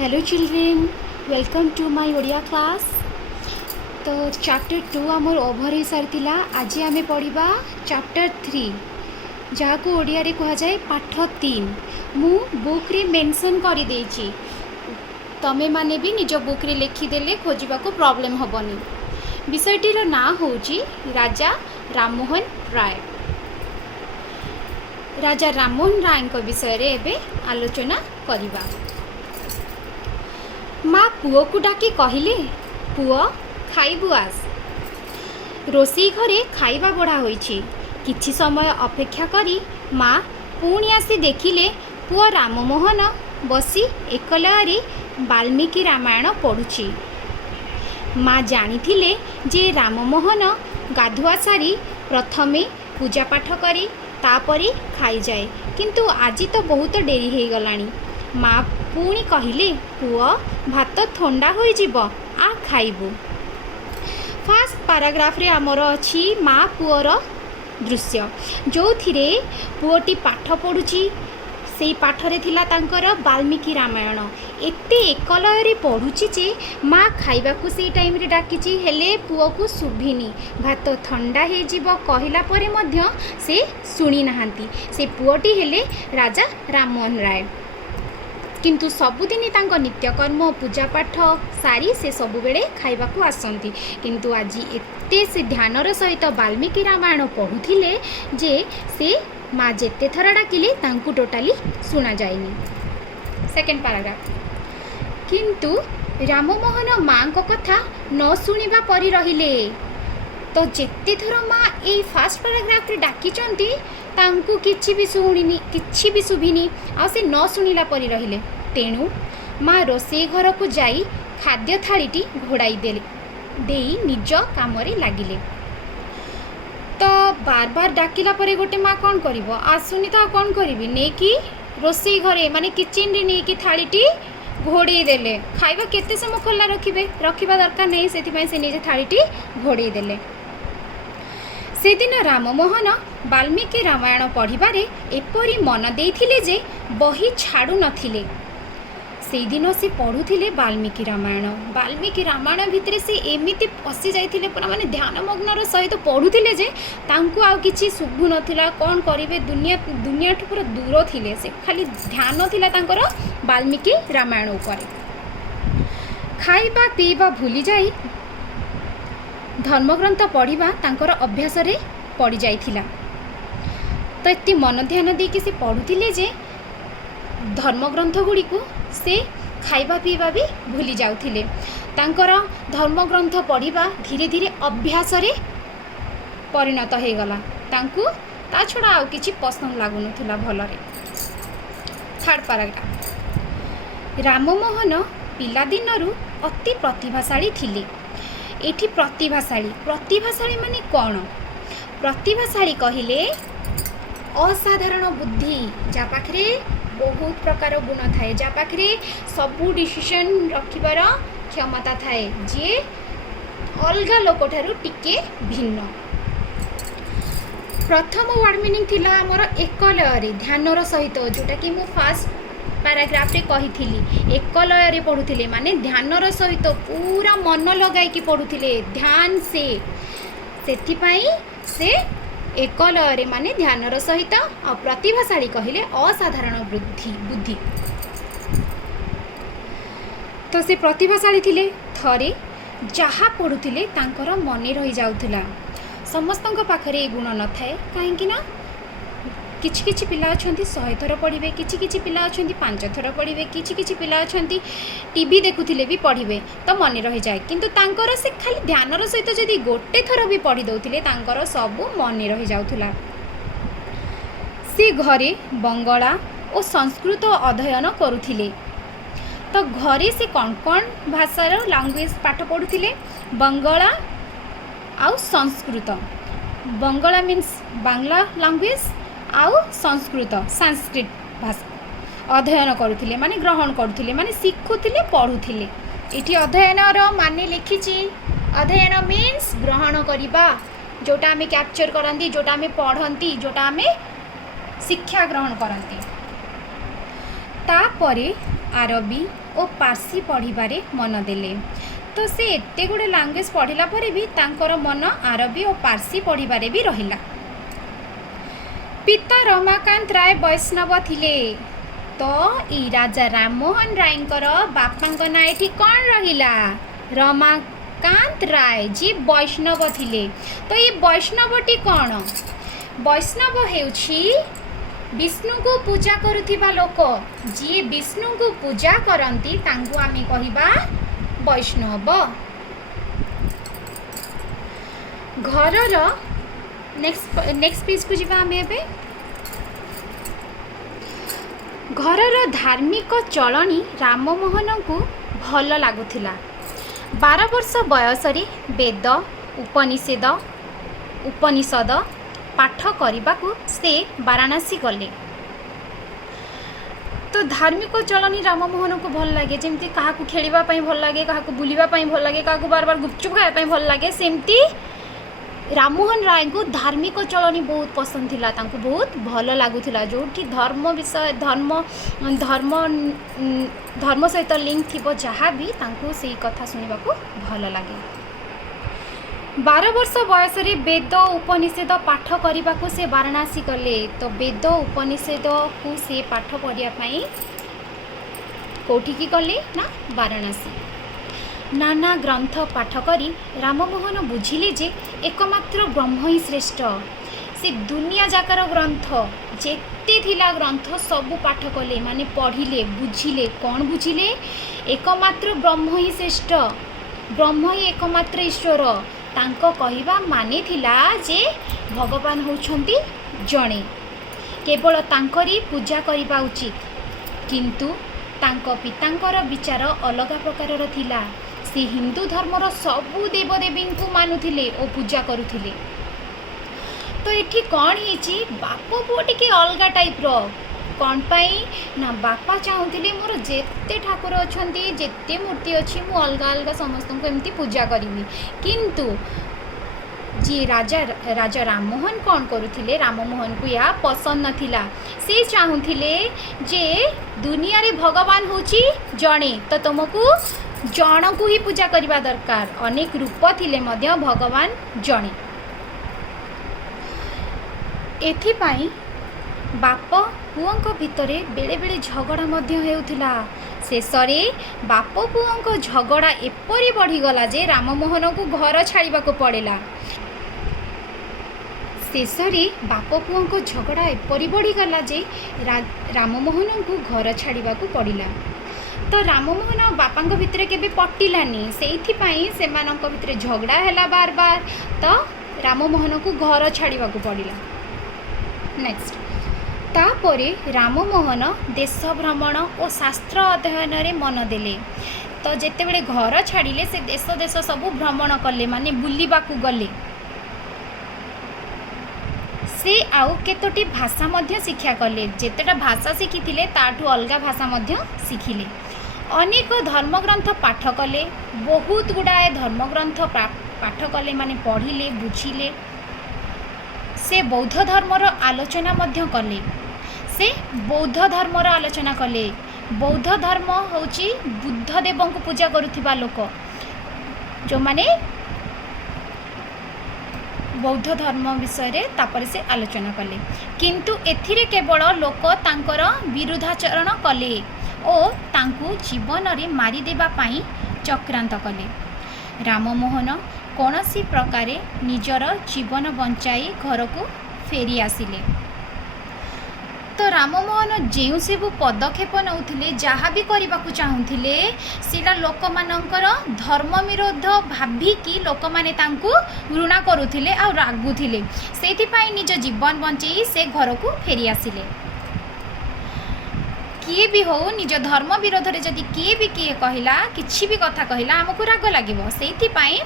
Hello children, welcome to my Odia class. तो chapter 2 आमर over हो सारी। आज आम पढ़ा चैप्टर 3 जहाँ को ओडिया रे कह जाए पाठ 3। मु बुक रे मेंशन कर देछि, तमे माने भी निज बुक रे लिखिदेले खोजा को प्रॉब्लम हेबनी। विषयटीर ना होची राजा राममोहन राय। राजा राममोहन राय को विषय रे एबे आलोचना करिबा। माँ पुओ को डाकी कहले, पुओ खाइबु आस। रोषेई घरे खाइबा बढ़ा होइछि। किछि समय अपेक्षा करी माँ पुणी आसी देखिले पुओ राममोहन बसी एकलरे वाल्मीकि रामायण पढ़ुछि। माँ जानिथिले जे राममोहन गाधुआ सारी प्रथमे पूजा पाठ करी तापरे खाई जाए, किंतु आज तो बहुत डेरी हो गलानी। माँ पुणी कहले, पुओ भात ठंडा हो जिवो, आ खाइबु। फर्स्ट पैराग्राफ रे आमर अछि माँ पुओर दृश्य, जो थिरे पुओटी पाठ पढ़ुची। सेई पाठरे थिला तांकर वाल्मीकि रामायण। एते एकलय रे पढ़ुची जे माँ खाइबाकू सेई टाइम रे डाकिची, हेले पुओ को सुभिनी। भात ठंडा हे जिवो कहला परे मध्य से सुनी नाहांती। से पुओटी हेले राजा राममोहन राय, किंतु सबुदिन तांको नित्यकर्म पूजा पाठ सारी से सबु बेले खाइबाकू आसंती। किंतु आज एते से ध्यानर सहित वाल्मीकि रामायण पढ़ुथिले जे से माँ जेते थर डाकिले तांकू टोटाली सुना जाएनी। Second paragraph. किंतु राममोहन माँ को कथा न सुनिबा परि रहिले। तो जेते थर माँ ए फास्ट पैराग्राफ रे डाकिचंती तांकू किछि भी शुणिनी, किछि भी शुभिनी, आ से न शुणिला परि रहिले। तेणु माँ रोषेई घर को जाई खाद्य थालीटी घोड़ाई देई निज कामरे लागिले। तो बार बार डाकिला परे गोटे माँ कौन करिवो, आसुनी तो कौन करिवि, नेकी रोषेई घरे माने किचन रे नेकी थालीटी घोड़े देले। खाइबा केते समय खोला रखिबा दरकार नहीं, सेथिपाई से निजे थालीटी घोड़े देले। से दिन राममोहन वाल्मीकि रामायण पढ़िबारे एपरी मन देइथिले जे बही छाड़ू नथिले। से दिन से पढ़ुथिले वाल्मीकि रामायण। वाल्मीकि रामायण भितरे से एमिति पशि जाइथिले, पुरा माने ध्यानमग्नर सहित पढ़ुथिले जे तांकु आउ किछि सुभु नथिला। कोन करिवे, दुनिया ठु पुरा दूर थिले। से खाली ध्यान थिला तांकर वाल्मीकि रामायण उपरे। खाइबा पीबा भूली जाई धर्मग्रंथ पढ़िबा तांकर अभ्यास रे पड़ी जाइथिला। तो एति मन ध्यान देकी से पढ़ुथिले जे धर्मग्रंथ गुड़ी को से खाइबा पीबा भी भूली जाउथिले। तांकर धर्मग्रंथ पढ़िबा धीरे धीरे अभ्यास रे परिणत हो गला। तांकु ता छड़ा आउ किछि पसंद लागु नथिला भलरे। Third paragraph. राममोहन पिला दिनरु अति प्रतिभाशाली थिले। एठी प्रतिभाशाली माने कौन? प्रतिभाशाली कहिले असाधारण बुद्धि, जा पाखरे बहुत प्रकार गुण थाए, जा पाखरे सबू डिसीजन रखिबार क्षमता थाए, जे अलगा लोक ठारू टिके भिन्न। प्रथम वर्ड मीनिंग थिला हमर एकलय ध्यानर सहित, जोटा कि मु फास्ट पैराग्राफ रे कहिथिली। एकलय रे पढ़ुथिले माने ध्यानर सहित पूरा मन लगाई कि पढ़ुथिले ध्यान से। सेथिपाई से एकलय रे माने ध्यानर सहित। और प्रतिभाशाली कहिले असाधारण बुद्धि। तो से प्रतिभाशाली थिले। थरे जहा पढ़ुथिले तांकर मने रही जाउथिला। समस्तଙ୍କ पाखरे ए गुण न थाए, काहेकि ना किछि किछि पिला अछंती 100 थर पढ़िबे, किछि किछि पिला अछंती 5 थर पढ़िबे, किछि किछि पिला अछंती टीवी देखुथिले भी पढ़िबे तो मने रही जाए। किंतु तांकर से खाली ध्यानर सहित जदि गोटे थर भी पढ़ी दउथिले तांकर सब मने रही जाउथुला। से घरे बंगला और संस्कृत अध्ययन करुथिले। तो घरे से कौन कौन भाषार लैंग्वेज पाठ पढ़ुथिले? बंगला आउ संस्कृत। बंगला मीन्स बांग्ला लैंग्वेज, आउ संस्कृत संस्कृत भाषा अध्ययन करुथिले माने ग्रहण करुथिले माने शिखुथिले पढ़ुथिले। एठी अध्ययनर माने लिखिछि, अध्ययन मीन्स ग्रहण करिबा, जोटा आमे कैप्चर करंती, जोटा आमे पढ़ंती, जोटा आमे शिक्षा ग्रहण करंती। तापरे ଆରବୀ ଓ ପାର୍ସି ପଢ଼ିବାରେ ମନ ଦେଲେ। ତ ସେ ଏତେ ଗୁଡ଼େ ଲାଙ୍ଗୁଏଜ୍ ପଢ଼ିଲା ପରେ ବି ତାଙ୍କର ମନ ଆରବୀ ଓ ପାର୍ସି ପଢ଼ିବାରେ ବି ରହିଲା। ପିତା ରମାକାନ୍ତ ରାୟ ବୈଷ୍ଣବ ଥିଲେ। ତ ଏଇ ରାଜା ରାମମୋହନ ରାୟଙ୍କର ବାପାଙ୍କ ନାଁ ଏଠି କ'ଣ ରହିଲା? ରମାକାନ୍ତ ରାୟ, ଯିଏ ବୈଷ୍ଣବ ଥିଲେ। ତ ଏଇ ବୈଷ୍ଣବଟି କ'ଣ? ବୈଷ୍ଣବ ହେଉଛି ବିଷ୍ଣୁଙ୍କୁ ପୂଜା କରୁଥିବା ଲୋକ। ଯିଏ ବିଷ୍ଣୁଙ୍କୁ ପୂଜା କରନ୍ତି ତାଙ୍କୁ ଆମେ କହିବା ବୈଷ୍ଣବ। ଘରର ନେକ୍ସଟ ପେଜକୁ ଯିବା ଆମେ ଏବେ। ଘରର ଧାର୍ମିକ ଚଳଣି ରାମମୋହନଙ୍କୁ ଭଲ ଲାଗୁଥିଲା। 12 ବର୍ଷ ବୟସରେ ବେଦ ଉପନିଷଦ ପାଠ କରିବାକୁ ସେ ବାରାଣାସୀ ଗଲେ। ତ ଧାର୍ମିକ ଚଳଣି ରାମମୋହନଙ୍କୁ ଭଲ ଲାଗେ। ଯେମିତି କାହାକୁ ଖେଳିବା ପାଇଁ ଭଲ ଲାଗେ, କାହାକୁ ବୁଲିବା ପାଇଁ ଭଲ ଲାଗେ, କାହାକୁ ବାରବାର ଗୁପଚୁପ ଖାଇବା ପାଇଁ ଭଲ ଲାଗେ, ସେମିତି ରାମମୋହନ ରାୟଙ୍କୁ ଧାର୍ମିକ ଚଳଣି ବହୁତ ପସନ୍ଦ ଥିଲା। ତାଙ୍କୁ ବହୁତ ଭଲ ଲାଗୁଥିଲା। ଯେଉଁଠି ଧର୍ମ ସହିତ ଲିଙ୍କ ଥିବ ଯାହା ବି, ତାଙ୍କୁ ସେଇ କଥା ଶୁଣିବାକୁ ଭଲ ଲାଗେ। 12 ବର୍ଷ ବୟସରେ ବେଦ ଉପନିଷଦ ପାଠ କରିବାକୁ ସେ ବାରାଣାସୀ ଗଲେ। ତ ବେଦ ଉପନିଷଦକୁ ସେ ପାଠ ପଢ଼ିବା ପାଇଁ କେଉଁଠିକି ଗଲେ ନା ବାରାଣାସୀ। ନାନା ଗ୍ରନ୍ଥ ପାଠ କରି ରାମମୋହନ ବୁଝିଲେ ଯେ ଏକମାତ୍ର ବ୍ରହ୍ମ ହିଁ ଶ୍ରେଷ୍ଠ। ସେ ଦୁନିଆ ଯାକର ଗ୍ରନ୍ଥ ଯେତେ ଥିଲା ଗ୍ରନ୍ଥ ସବୁ ପାଠ କଲେ, ମାନେ ପଢ଼ିଲେ, ବୁଝିଲେ। କ'ଣ ବୁଝିଲେ? ଏକମାତ୍ର ବ୍ରହ୍ମ ହିଁ ଶ୍ରେଷ୍ଠ, ବ୍ରହ୍ମ ହିଁ ଏକମାତ୍ର ଈଶ୍ୱର। ତାଙ୍କ କହିବା ମାନେ ଥିଲା ଯେ ଭଗବାନ ହେଉଛନ୍ତି ଜଣେ, କେବଳ ତାଙ୍କରି ପୂଜା କରିବା ଉଚିତ। କିନ୍ତୁ ତାଙ୍କ ପିତାଙ୍କର ବିଚାର ଅଲଗା ପ୍ରକାରର ଥିଲା। ସେ ହିନ୍ଦୁ ଧର୍ମର ସବୁ ଦେବଦେବୀଙ୍କୁ ମାନୁଥିଲେ ଓ ପୂଜା କରୁଥିଲେ। ତ ଏଠି କ'ଣ ହେଇଛି? ବାପ ପୁଅ ଟିକେ ଅଲଗା ଟାଇପ୍ର। କ'ଣ ପାଇଁ ନା ବାପା ଚାହୁଁଥିଲେ ମୋର ଯେତେ ଠାକୁର ଅଛନ୍ତି, ଯେତେ ମୂର୍ତ୍ତି ଅଛି, ମୁଁ ଅଲଗା ଅଲଗା ସମସ୍ତଙ୍କୁ ଏମିତି ପୂଜା କରିବି। କିନ୍ତୁ ଯିଏ ରାଜା ରାମମୋହନ କ'ଣ କରୁଥିଲେ? ରାମମୋହନକୁ ଏହା ପସନ୍ଦ ନଥିଲା। ସେ ଚାହୁଁଥିଲେ ଯେ ଦୁନିଆରେ ଭଗବାନ ହେଉଛି ଜଣେ, ତ ତୁମକୁ ଜଣକୁ ହିଁ ପୂଜା କରିବା ଦରକାର। ଅନେକ ରୂପ ଥିଲେ ମଧ୍ୟ ଭଗବାନ ଜଣେ। ଏଥିପାଇଁ ବାପ ପୁଅଙ୍କ ଭିତରେ ବେଳେବେଳେ ଝଗଡ଼ା ମଧ୍ୟ ହେଉଥିଲା। ଶେଷରେ ବାପ ପୁଅଙ୍କ ଝଗଡ଼ା ଏପରି ବଢ଼ିଗଲା ଯେ ରାମମୋହନକୁ ଘର ଛାଡ଼ିବାକୁ ପଡ଼ିଲା। ଶେଷରେ ବାପ ପୁଅଙ୍କ ଝଗଡ଼ା ଏପରି ବଢ଼ିଗଲା ଯେ ରାମମୋହନଙ୍କୁ ଘର ଛାଡ଼ିବାକୁ ପଡ଼ିଲା। ତ ରାମମୋହନ ଆଉ ବାପାଙ୍କ ଭିତରେ କେବେ ପଟିଲାନି। ସେଇଥିପାଇଁ ସେମାନଙ୍କ ଭିତରେ ଝଗଡ଼ା ହେଲା ବାରବାର। ତ ରାମମୋହନକୁ ଘର ଛାଡ଼ିବାକୁ ପଡ଼ିଲା। ନେକ୍ସଟ, ତାପରେ ରାମମୋହନ ଦେଶ ଭ୍ରମଣ ଓ ଶାସ୍ତ୍ର ଅଧ୍ୟୟନରେ ମନ ଦେଲେ। ତ ଯେତେବେଳେ ଘର ଛାଡ଼ିଲେ ସେ ଦେଶ ସବୁ ଭ୍ରମଣ କଲେ, ମାନେ ବୁଲିବାକୁ ଗଲେ। ସେ ଆଉ କେତୋଟି ଭାଷା ମଧ୍ୟ ଶିକ୍ଷା କଲେ। ଯେତେଟା ଭାଷା ଶିଖିଥିଲେ ତାଠୁ ଅଲଗା ଭାଷା ମଧ୍ୟ ଶିଖିଲେ। ଅନେକ ଧର୍ମଗ୍ରନ୍ଥ ପାଠ କଲେ। ବହୁତ ଗୁଡ଼ାଏ ଧର୍ମଗ୍ରନ୍ଥ ପାଠ କଲେ, ମାନେ ପଢ଼ିଲେ, ବୁଝିଲେ। ସେ ବୌଦ୍ଧ ଧର୍ମର ଆଲୋଚନା ମଧ୍ୟ କଲେ। ବୌଦ୍ଧ ଧର୍ମ ହେଉଛି ବୁଦ୍ଧଦେବଙ୍କୁ ପୂଜା କରୁଥିବା ଲୋକ, ଯେଉଁମାନେ ବୌଦ୍ଧ ଧର୍ମ ବିଷୟରେ ତାପରେ ସେ ଆଲୋଚନା କଲେ। କିନ୍ତୁ ଏଥିରେ କେବଳ ଲୋକ ତାଙ୍କର ବିରୁଦ୍ଧାଚରଣ କଲେ ଓ ତାଙ୍କୁ ଜୀବନରେ ମାରିଦେବା ପାଇଁ ଚକ୍ରାନ୍ତ କଲେ। ରାମମୋହନ କୌଣସି ପ୍ରକାରେ ନିଜର ଜୀବନ ବଞ୍ଚାଇ ଘରକୁ ଫେରି ଆସିଲେ। ତ ରାମମୋହନ ଯେଉଁ ସବୁ ପଦକ୍ଷେପ ନେଉଥିଲେ, ଯାହା ବି କରିବାକୁ ଚାହୁଁଥିଲେ, ସେଇଟା ଲୋକମାନଙ୍କର ଧର୍ମ ବିରୋଧ ଭାବିକି ଲୋକମାନେ ତାଙ୍କୁ ଘୃଣା କରୁଥିଲେ ଆଉ ରାଗୁଥିଲେ। ସେଇଥିପାଇଁ ନିଜ ଜୀବନ ବଞ୍ଚେଇ ସେ ଘରକୁ ଫେରି ଆସିଲେ। କିଏ ବି ହଉ, ନିଜ ଧର୍ମ ବିରୋଧରେ ଯଦି କିଏ କହିଲା, କିଛି ବି କଥା କହିଲା, ଆମକୁ ରାଗ ଲାଗିବ। ସେଇଥିପାଇଁ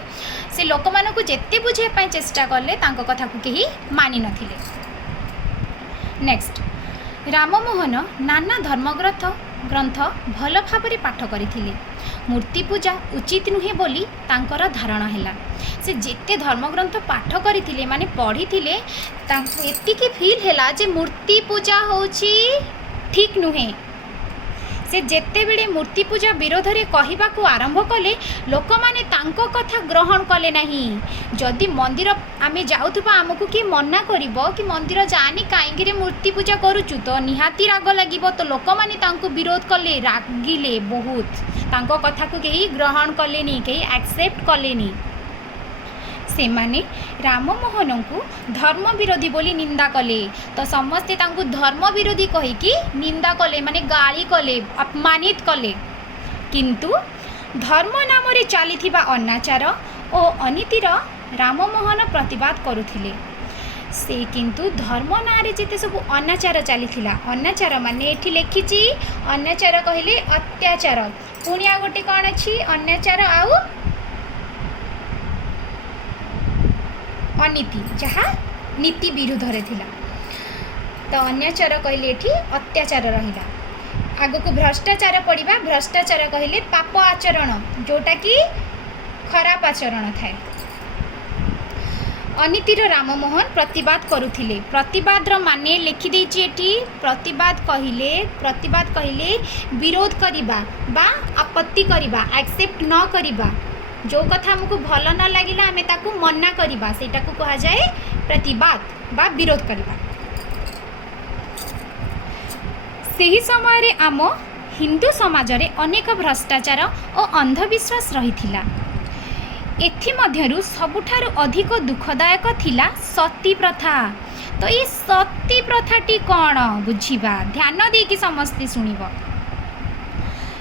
ସେ ଲୋକମାନଙ୍କୁ ଯେତେ ବୁଝାଇବା ପାଇଁ ଚେଷ୍ଟା କଲେ ତାଙ୍କ କଥାକୁ କେହି ମାନିନଥିଲେ। ନେକ୍ସଟ, ରାମମୋହନ ନାନା ଧର୍ମଗ୍ରନ୍ଥ ଭଲ ଭାବରେ ପାଠ କରିଥିଲେ। ମୂର୍ତ୍ତି ପୂଜା ଉଚିତ ନୁହେଁ ବୋଲି ତାଙ୍କର ଧାରଣା ହେଲା। ସେ ଯେତେ ଧର୍ମଗ୍ରନ୍ଥ ପାଠ କରିଥିଲେ, ମାନେ ପଢ଼ିଥିଲେ, ତାଙ୍କୁ ଏତିକି ଫିଲ୍ ହେଲା ଯେ ମୂର୍ତ୍ତି ପୂଜା ହେଉଛି ଠିକ୍ ନୁହେଁ। से जेतेबेले मूर्ति पूजा विरोध में कहवाक आरंभ कले लोक मैंने तांको कथा ग्रहण कले नहीं। जदि मंदिर आमे जाउथबा आमको कि मना करिवो कि मंदिर जानी काईंगिरे मूर्ति पूजा करूचु तो निहाती राग लागिवो। तो लोक मैंने तांको विरोध कले, रागिले बहुत, तांको कथा को कहीं ग्रहण कलेनी, कहीं एक्सेप्ट कलेनी। से माने राममोहन को धर्म विरोधी बोली निंदा कले। तो समस्ते तांको धर्म विरोधी कहीकि निंदा कले, माने गाली कले, अपमानित कले। किंतु धर्म नाम रे चलीथिबा अनाचार और अनीतिर राममोहन प्रतिवाद करुथिले। से किंतु धर्म ना रे जेते सब अनाचार चलीथिला, अनाचार माने एठी लिखिची अनाचार कहले अत्याचार, पुणी आ गोटे कौन अच्छी अनाचार आउ अनीति, जहाँ नीति विरुद्ध रे थिला। तो अनाचार कहले एठी अत्याचार रहिला। आगो को भ्रष्टाचार पड़िबा, भ्रष्टाचार कहले पाप आचरण, जोटा कि खराब आचरण थाए। अनीतिर राममोहन प्रतिवाद करुथिले। प्रतिवाद रो माने लिखि देछि एठी, प्रतिवाद कहिले विरोध करिबा बा आपत्ति करिबा, एक्सेप्ट न करिबा। जो कथा हमको भल न लगिला आमे ताकू मना करिबा, सेटा को कहा जाए प्रतिवाद बा विरोध करिबा। सेही समय रे आम हिंदू समाज रे अनेक भ्रष्टाचार और अंधविश्वास रहिथिला। एथि मध्यरु सबुठारु अधिक दुखदायक थिला सती प्रथा। तो ये सती प्रथाटी कौन बुझिबा, ध्यान देकी समस्ते सुनिबा।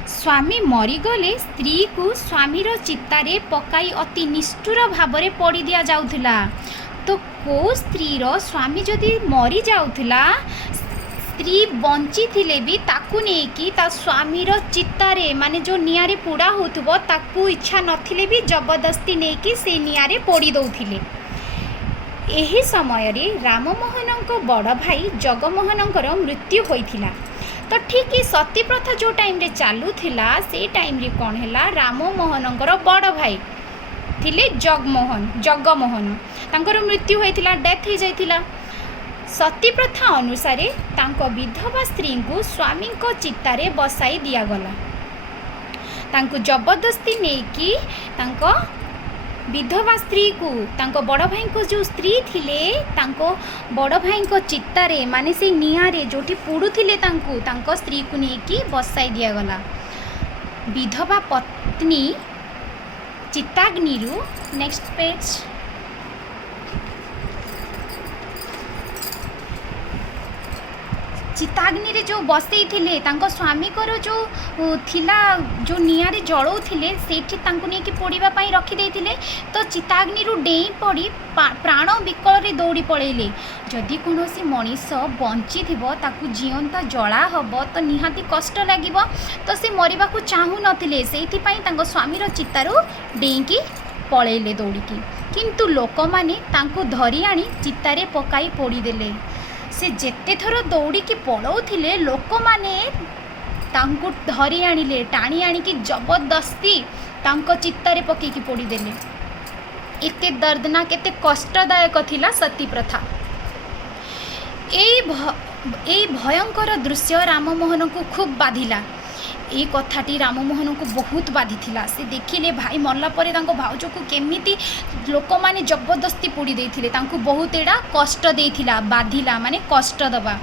स्वामी मरीगले स्त्री को स्वामीर चितारे पकाई अति निष्ठुर भाव में पड़ी दिया जाउथिला। तो को स्त्रीर स्वामी जदि मरी जाउथिला, स्त्री बंची थिले भी ताकू नेकी ता स्वामीर चितारे माने जो नियारे पोड़ा होथबो ताकू इच्छा नथिले भी जबरदस्ती नेकी से नियारे पोड़ी दउथिले। एही समय रे राममोहनଙ୍କ बड़ भाई जगमोहनଙ୍କର मृत्यु होइथिला। तो ठीक ही सती प्रथा जो टाइम रे चालू थिला, से टाइम रे कौन हैला, राममोहनଙ୍କର बड़ भाई थिले जगमोहन, तांकर मृत्यु होइथिला, डेथ हो जाइथिला। सती प्रथा अनुसार तांको विधवा स्त्री को स्वामी को चितारे बसाई दिया गला। तांको जबरदस्ती नेकी तांको विधवा स्त्री को तांको बड़ भाई को जो स्त्री थिले तांको बड़ भाई को चितारे माने से नियारे जोटी पुडू थिले तांको स्त्री को नेकी बसाई दिया गला। विधवा पत्नी चिताग्नि रु नेक्स्ट पेज चिताग्नि रे जो बसई थिले तांको स्वामी को जो थिला जो नियारे जळौ थिले सेठी तांको नेकी पोड़ीबा पई रखी देथिले। तो चिताग्नि रु डेई पड़ी प्राण विकल रे दौड़ी पळेले। जदि कोनोसी मनीष बंची थिबो ताकू जीवंता जळा हबो तो निहाती कष्ट लागिबो। तो से मरिबा को चाहू नथिले, सेठी पई तांको स्वामीर चितारु डेईकी पळेले दौड़ीकी। किंतु लोक माने तांको धरी आनी चितारे पकाई पोड़ी देले। से जेते थर दौड़ीकी पळौथिले लोक माने तांको धरी आनिले, टाणी आनिकी जबरदस्ती तांको चित्तारे पकेकी पोड़ी देले। एते दर्दनाक एते कष्टदायक थिला सती प्रथा। एई भयंकर दृश्य राममोहन को खूब बाधिला। ये कथाटी राममोहन को बहुत बाधी थिला। से देखिले भाई मरला परे तांको भाउज को केमिति लोक माने जबरदस्ती पोड़ी देथिले, तांको बहुत एडा कष्ट देथिला, बाधिला माने कष्ट दबा।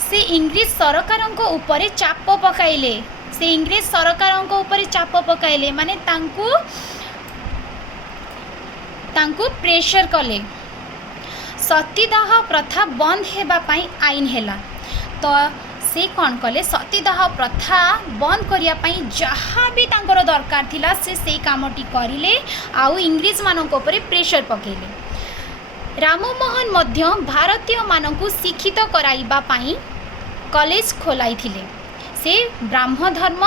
से इंग्लिश सरकारंको ऊपर चाप पकाइले, से इंग्लिश सरकारंको ऊपर चाप पकाइले माने तांको प्रेशर कले। सतीदाह प्रथा बंद हेबा पाई आईन हेला। तो से कौन कले, सतीदाह प्रथा बंद करिया पाई जहाँ भी तांकर दरकार थिला से कामटी करिले आउ इंग्लिश मानक ऊपर प्रेशर पकेले। राममोहन मध्य भारतीय मानकु शिक्षित कराइबा पाई कॉलेज खोलाई थिले। से ब्राह्म धर्म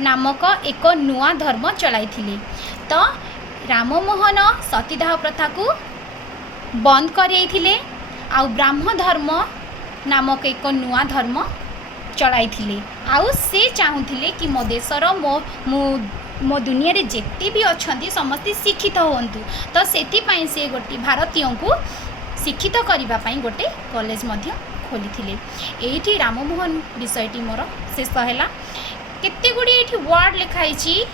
नामक एक नुआ धर्म चलाई थिले। तो राममोहन सतीदाह प्रथा को बंद करइथिले आउ ब्राह्म धर्म नामक एक नुआ धर्म चलाई थिले। आउ से चाहूथिले कि मो देशर मो दुनिया रे जेते भी अछंती समस्ते शिक्षित होंतु। तो सेति पई से गोटे भारतीय को शिक्षित करिबा पई गोटे कॉलेज मध्य खोली एठी राममोहन विषयटी मोर शेष है केते गुड़ी एठी वर्ड लिखाई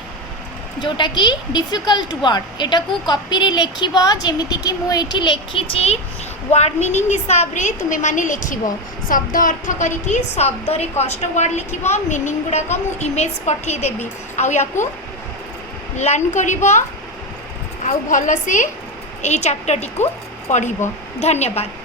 जोटा कि डिफिकल्ट वर्ड एटा को कॉपी रे लेखिबो जेमिति कि मु एठी लेखिची वर्ड मीनिंग हिसाब रे तुमे माने लेखिबो शब्द अर्थ करिकी शब्द रे कष्ट वर्ड लिखिबो मीनिंग गुडा को मु इमेज पठेई देबी आ याकू लर्न करिबो आ भल से एई चैप्टर टी को पढ़िबो। धन्यवाद।